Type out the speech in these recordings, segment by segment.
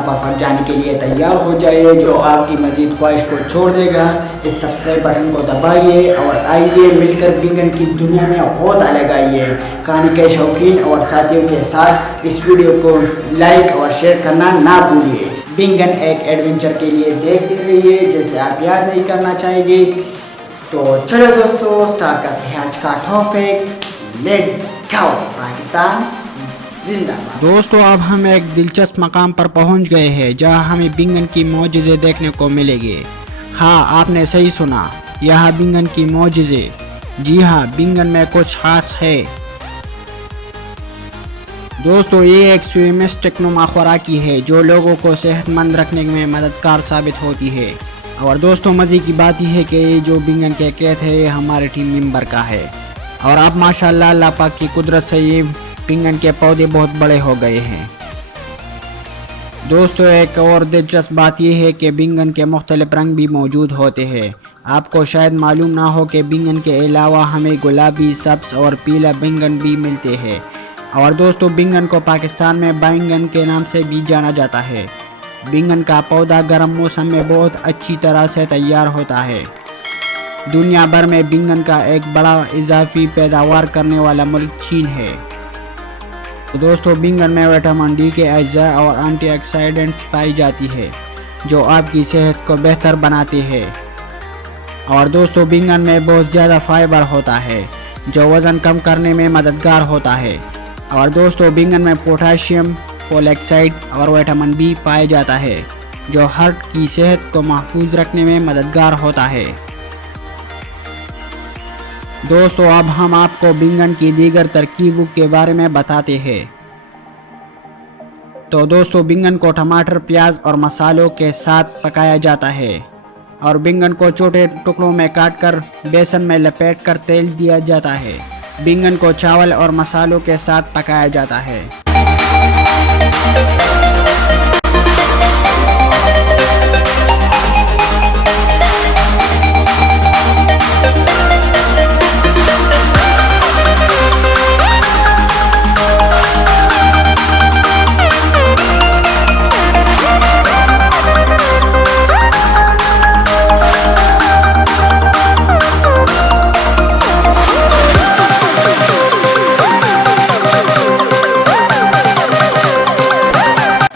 पर जाने के लिए तैयार हो जाइए, जो आपकी मज़ीद ख्वाहिश को छोड़ देगा। इस सब्सक्राइब बटन को दबाइए और आइए मिलकर बिंगन की दुनिया में बहुत अलग आइए। कहानी के शौकीन और साथियों के साथ इस वीडियो को लाइक और शेयर करना ना भूलिए। बिंगन एक एडवेंचर के लिए देखते रहिए जैसे आप याद नहीं करना चाहेंगे। तो चलो दोस्तों स्टार्ट करते हैं आज का टॉपिक। लेट्स गो पाकिस्तान जिंदाबाद। दोस्तों अब हम एक दिलचस्प मकाम पर पहुंच गए हैं जहां हमें बिंगन की मौजज़े देखने को मिलेंगे। हाँ, आपने सही सुना, यह बिंगन की मौजज़े। जी हाँ, बिंगन में कुछ खास है। दोस्तों ये एक स्विमिस्ट नुमा खुराकी है जो लोगों को सेहतमंद रखने में मददगार साबित होती है। और दोस्तों मज़े की बात यह है कि ये जो बिंगन के कैद है ये हमारे टीम मेंबर का है। और अब माशाल्लाह अल्लाह पाक की कुदरत से ये बिंगन के पौधे बहुत बड़े हो गए हैं। दोस्तों एक और दिलचस्प बात यह है कि बिंगन के मुख्तलिफ रंग भी मौजूद होते हैं। आपको शायद मालूम ना हो कि बिंगन के अलावा हमें गुलाबी, सब्ज़ और पीला बिंगन भी मिलते हैं। और दोस्तों बिंगन को पाकिस्तान में बैंगन के नाम से भी जाना जाता है। बिंगन का पौधा गर्म मौसम में बहुत अच्छी तरह से तैयार होता है। दुनिया भर में बिंगन का एक बड़ा इजाफी पैदावार करने वाला मुल्क चीन है। तो दोस्तों बिंगन में विटामिन डी के अज्जा और एंटीऑक्सीडेंट्स पाई जाती है जो आपकी सेहत को बेहतर बनाते हैं। और दोस्तों बिंगन में बहुत ज़्यादा फाइबर होता है जो वज़न कम करने में मददगार होता है। और दोस्तों बिंगन में पोटाशियम, फोलेक्साइड और विटामिन बी पाया जाता है जो हार्ट की सेहत को महफूज रखने में मददगार होता है। दोस्तों अब हम आपको बिंगन की दीगर तरकीबों के बारे में बताते हैं। तो दोस्तों बिंगन को टमाटर, प्याज और मसालों के साथ पकाया जाता है। और बिंगन को छोटे टुकड़ों में काटकर बेसन में लपेटकर तेल दिया जाता है। बिंगन को चावल और मसालों के साथ पकाया जाता है।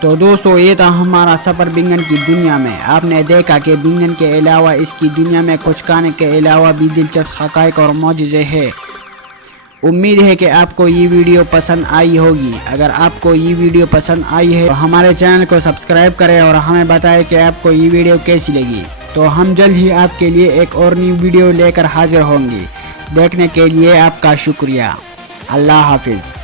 तो दोस्तों ये था हमारा सफ़र बिंगन की दुनिया में। आपने देखा कि बिंगन के अलावा इसकी दुनिया में कुछ खाने के अलावा भी दिलचस्प हक़ाइक़ और मौजज़े हैं। उम्मीद है कि आपको ये वीडियो पसंद आई होगी। अगर आपको ये वीडियो पसंद आई है तो हमारे चैनल को सब्सक्राइब करें और हमें बताएं कि आपको ये वीडियो कैसी लगी। तो हम जल्द ही आपके लिए एक और नई वीडियो लेकर हाजिर होंगे। देखने के लिए आपका शुक्रिया। अल्लाह हाफिज़।